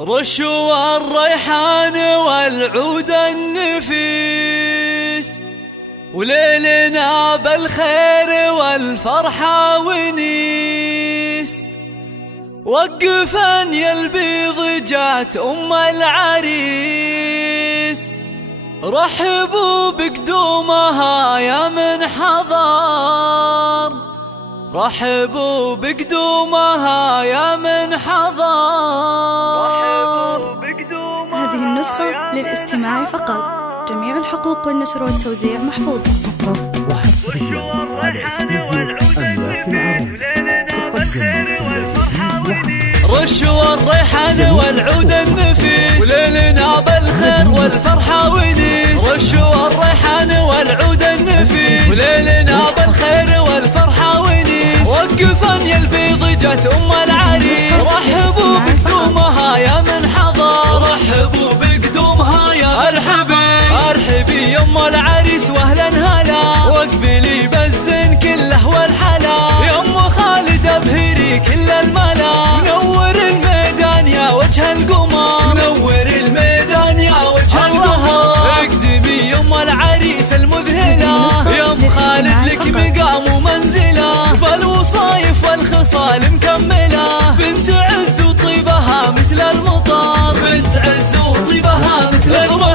رشوا الريحان والعود النفيس، وليلنا بالخير والفرحة ونيس. وقفن يا البيض جات أم العريس، رحبوا بقدومها يا من حضر، رحبوا بقدومها يا من حضر. هذه النسخة للاستماع فقط، جميع الحقوق والنشر والتوزيع محفوظ. وحصريا على استديو أملاك العروس رشوا الريحان والعود النفيس، وليلنا بالخير والفرحة ونيس. رشوا الريحان والعود النفيس، وليلنا بالخير والفرحة ونيس. وقفن يا البيض جات أم العريس، رحبوا بقدومها يا من حضر، رحبوا بقدومها يا ارحبي ارحبي يا ام العريس واهلا هلا. واقبلي بالزين كله والحلا، يا ام خالد ابهري كل الملا. منور الميدان يا وجه القمر، منور الميدان يا وجه القمر. اقدمي يا ام العريس المذهله، يا ام خالد لك مقام ومنزله. بالوصايف والخصال مكمله، بنت عز وطيبها مثل المطر، بنت عز وطيبها مثل المطر.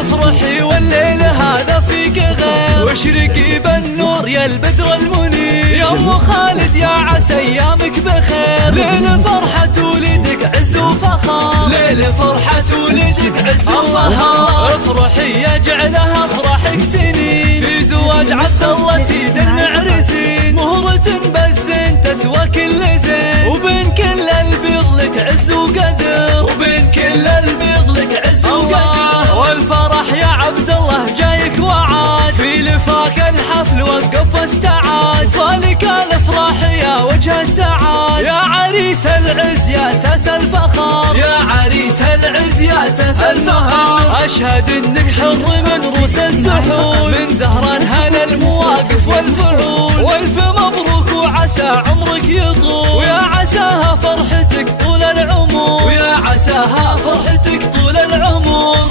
افرحي والليل هذا فيك غير، واشرقي بالنور يا البدر المنير. يا ام خالد يا عسى ايامك بخير، ليل فرحة ولدك عز وفخر، ليل فرحة ولدك عز وفخر. افرحي يا جعلها افراحك سنين، في زواج عبد الله سيد المعرسين. مهرة بالزين تسوى كل زين، وبين كل البيض لك عز وقدر، وبين كل البيض لك عز وقدر. والفرح يا عبد الله جايك وعاد، في لفاك الحفل وقف واستعاد. فالك الافراح يا وجه السعاد، يا عريس العز يا اساس الفخر، يا عريس العز يا اساس الفخر. اشهد انك حر من روس الزحول، من زهرانها للمواقف والفعول. والف مبروك وعسى عمرك يطول، ويا عساها فرحتك طول العمر، ويا عساها فرحتك طول العمر.